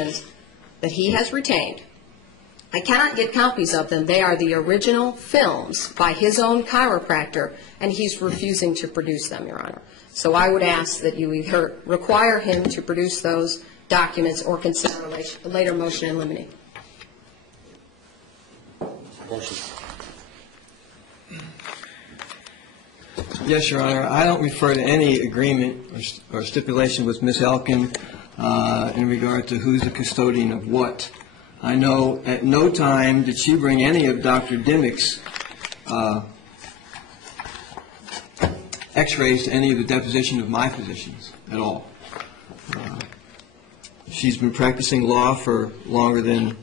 depositions that he has retained. I cannot get copies of them. They are the original films by his own chiropractor, and he's refusing to produce them, Your Honor. So I would ask that you either require him to produce those documents or consider a later motion in limine. Motion. Yes, Your Honor. I don't refer to any agreement or stipulation with Ms. Elkin in regard to who's the custodian of what. I know at no time did she bring any of Dr. Dimmick's x-rays to any of the deposition of my physicians at all. She's been practicing law for longer than,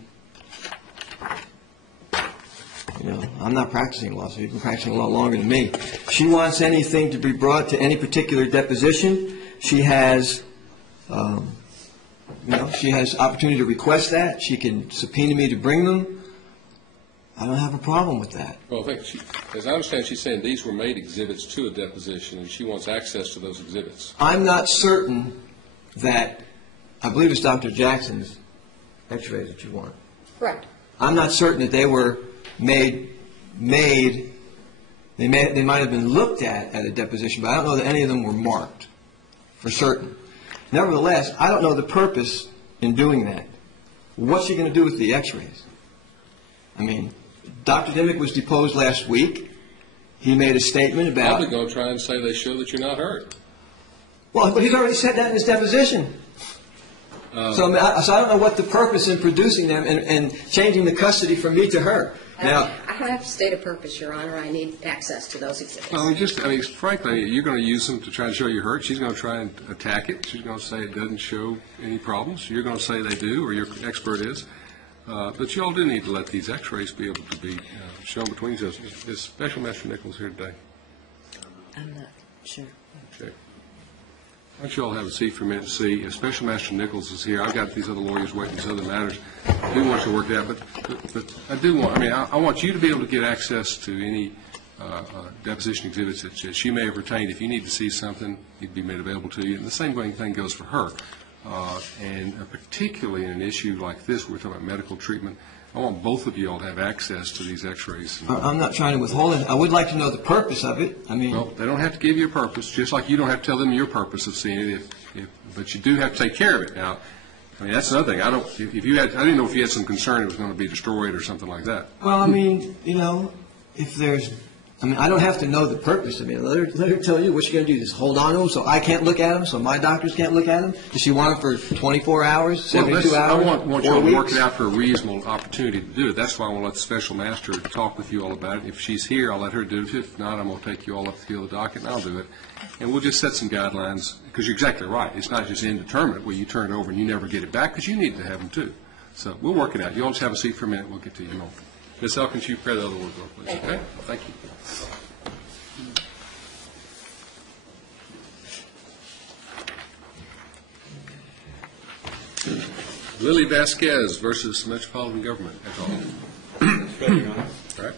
I'm not practicing law, so she's been practicing law longer than me. She wants anything to be brought to any particular deposition. She has she has opportunity to request that. She can subpoena me to bring them. I don't have a problem with that. Well, I think as I understand, she's saying these were made exhibits to a deposition, and she wants access to those exhibits. I'm not certain that, I believe it's Dr. Jackson's x-rays that you want. Correct. I'm not certain that they were they might have been looked at a deposition, but I don't know that any of them were marked for certain. Nevertheless, I don't know the purpose in doing that. What's she going to do with the x-rays? I mean, Dr. Dimmick was deposed last week. He made a statement about... Probably going to try and say they show that you're not hurt. Well, but he's already said that in his deposition. So I don't know what the purpose in producing them and changing the custody from me to her. Now, I have to state a purpose, Your Honor. I need access to those exhibits. Well, frankly, you're going to use them to try and show you're hurt. She's going to try and attack it. She's going to say it doesn't show any problems. You're going to say they do, or your expert is. But you all do need to let these x-rays be able to be shown between each other. Is Special Master Nichols here today? I'm not sure. Okay. Why don't you all have a seat for a minute to see if Special Master Nichols is here. I've got these other lawyers waiting, these other matters. I do want you to work it out, but I want you to be able to get access to any deposition exhibits that she may have retained. If you need to see something, it'd be made available to you. And the same thing goes for her. And particularly in an issue like this, where we're talking about medical treatment, I want both of you all to have access to these x-rays. I'm not trying to withhold it. I would like to know the purpose of it. Well, they don't have to give you a purpose, just like you don't have to tell them your purpose of seeing it. But you do have to take care of it. Now, that's another thing. I didn't know if you had some concern it was going to be destroyed or something like that. Well, if there's... I don't have to know the purpose of it. Let her tell you what she's going to do. Just hold on to them so I can't look at them, so my doctors can't look at them? Does she want them for 24 hours, 72 hours, I want you all to work it out for a reasonable opportunity to do it. That's why I want to let the Special Master talk with you all about it. If she's here, I'll let her do it. If not, I'm going to take you all up to the docket, and I'll do it. And we'll just set some guidelines, because you're exactly right. It's not just indeterminate where you turn it over and you never get it back, because you need to have them, too. So we'll work it out. You all just have a seat for a minute. We'll get to you in a moment. Ms. Elkins, you prepare the other word, please. Okay? Thank you. Lily Vasquez versus Metropolitan Government. That's all. All right.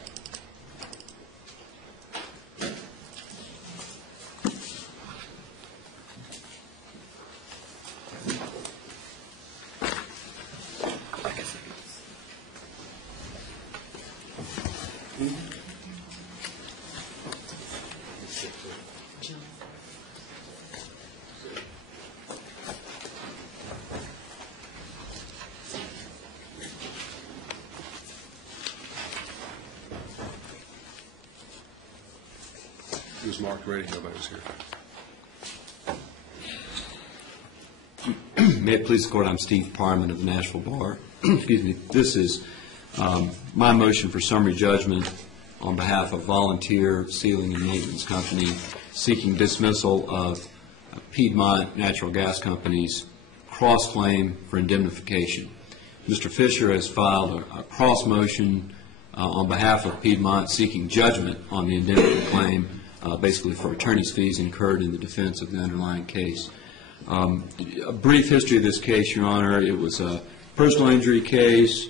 It was marked ready. Nobody was here. May it please the Court, I'm Steve Parman of the Nashville Bar. Excuse me. This is my motion for summary judgment on behalf of Volunteer Sealing and Maintenance Company seeking dismissal of Piedmont Natural Gas Company's cross-claim for indemnification. Mr. Fisher has filed a cross-motion on behalf of Piedmont seeking judgment on the indemnity claim, basically for attorney's fees incurred in the defense of the underlying case. A brief history of this case, Your Honor. It was a personal injury case.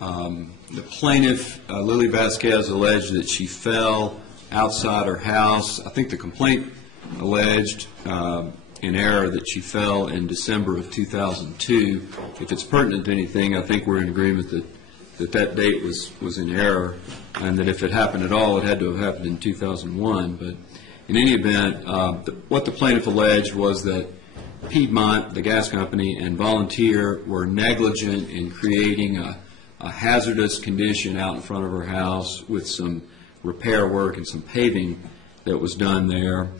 The plaintiff, Lily Vasquez, alleged that she fell outside her house. I think the complaint alleged in error that she fell in December of 2002. If it's pertinent to anything, I think we're in agreement that date was in error, and that if it happened at all, it had to have happened in 2001. But in any event, what the plaintiff alleged was that Piedmont, the gas company, and Volunteer were negligent in creating a hazardous condition out in front of her house with some repair work and some paving that was done there.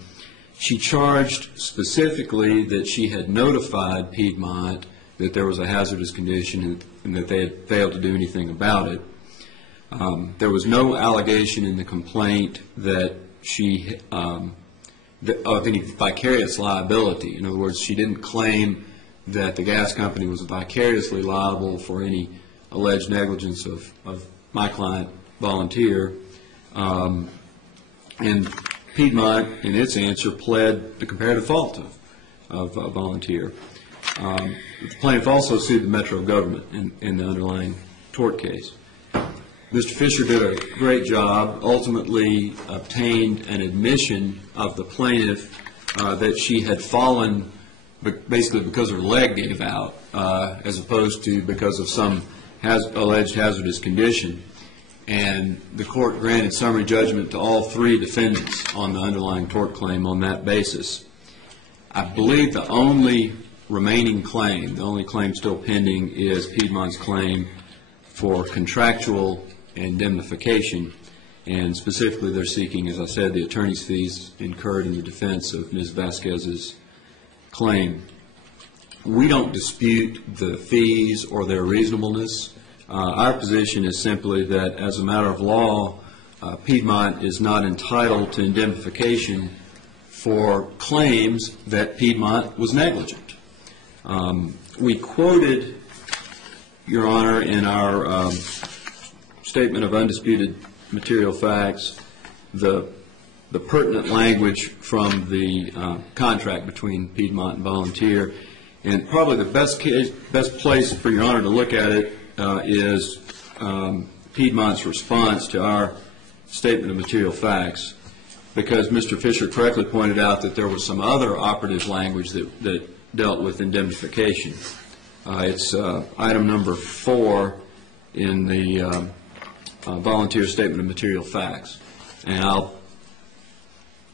She charged specifically that she had notified Piedmont that there was a hazardous condition and that they had failed to do anything about it. There was no allegation in the complaint that she of any vicarious liability. In other words, she didn't claim that the gas company was vicariously liable for any alleged negligence of my client, Volunteer. And Piedmont, in its answer, pled the comparative fault of Volunteer. The plaintiff also sued the Metro government in the underlying tort case. Mr. Fisher did a great job, ultimately obtained an admission of the plaintiff that she had fallen basically because her leg gave out, as opposed to because of some alleged hazardous condition. And the court granted summary judgment to all three defendants on the underlying tort claim on that basis. I believe the only remaining claim, the only claim still pending, is Piedmont's claim for contractual indemnification, and specifically they're seeking, as I said, the attorney's fees incurred in the defense of Ms. Vasquez's claim. We don't dispute the fees or their reasonableness. Our position is simply that, as a matter of law, Piedmont is not entitled to indemnification for claims that Piedmont was negligent. We quoted, Your Honor, in our statement of undisputed material facts, the pertinent language from the contract between Piedmont and Volunteer. And probably the best place for Your Honor to look at it is Piedmont's response to our statement of material facts, because Mr. Fisher correctly pointed out that there was some other operative language that dealt with indemnification. It's item number 4 in the Volunteer statement of material facts. And I'll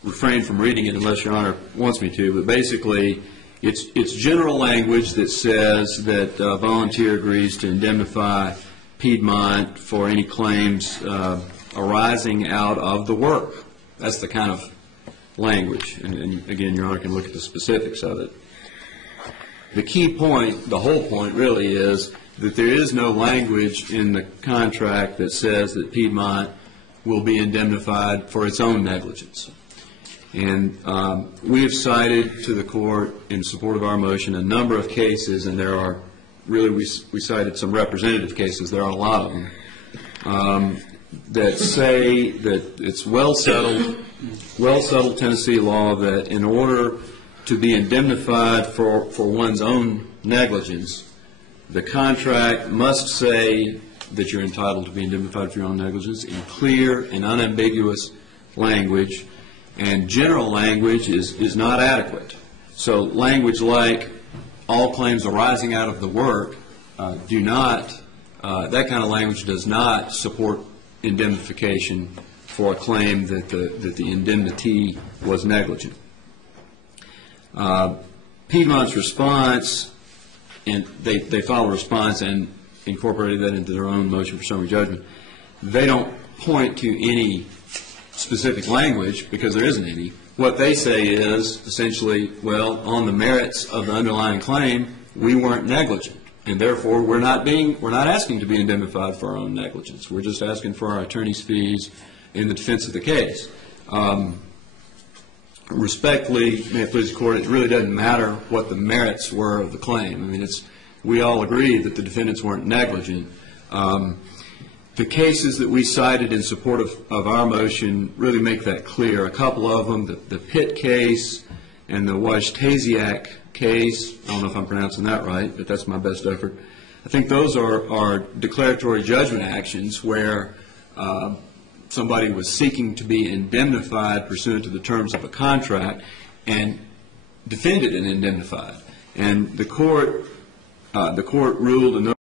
refrain from reading it unless Your Honor wants me to, but basically it's general language that says that Volunteer agrees to indemnify Piedmont for any claims arising out of the work. That's the kind of language. And again, Your Honor can look at the specifics of it. The key point, the whole point really, is that there is no language in the contract that says that Piedmont will be indemnified for its own negligence. And we have cited to the court, in support of our motion, a number of cases, and there are really, we cited some representative cases, there are a lot of them, that say that it's well settled Tennessee law that in order to be indemnified for one's own negligence, the contract must say that you're entitled to be indemnified for your own negligence in clear and unambiguous language, and general language is not adequate. So language like all claims arising out of the work do not, that kind of language does not support indemnification for a claim that the indemnity was negligent. Piedmont's response, and they filed a response and incorporated that into their own motion for summary judgment. They don't point to any specific language because there isn't any. What they say is essentially, well, on the merits of the underlying claim, we weren't negligent, and therefore we're not asking to be indemnified for our own negligence. We're just asking for our attorney's fees in the defense of the case. Respectfully, may it please the Court, it really doesn't matter what the merits were of the claim. I mean, we all agree that the defendants weren't negligent. The cases that we cited in support of our motion really make that clear. A couple of them, the Pitt case and the Wojtasiak case, I don't know if I'm pronouncing that right, but that's my best effort. I think those are declaratory judgment actions where somebody was seeking to be indemnified pursuant to the terms of a contract, and defended and indemnified. And the court ruled a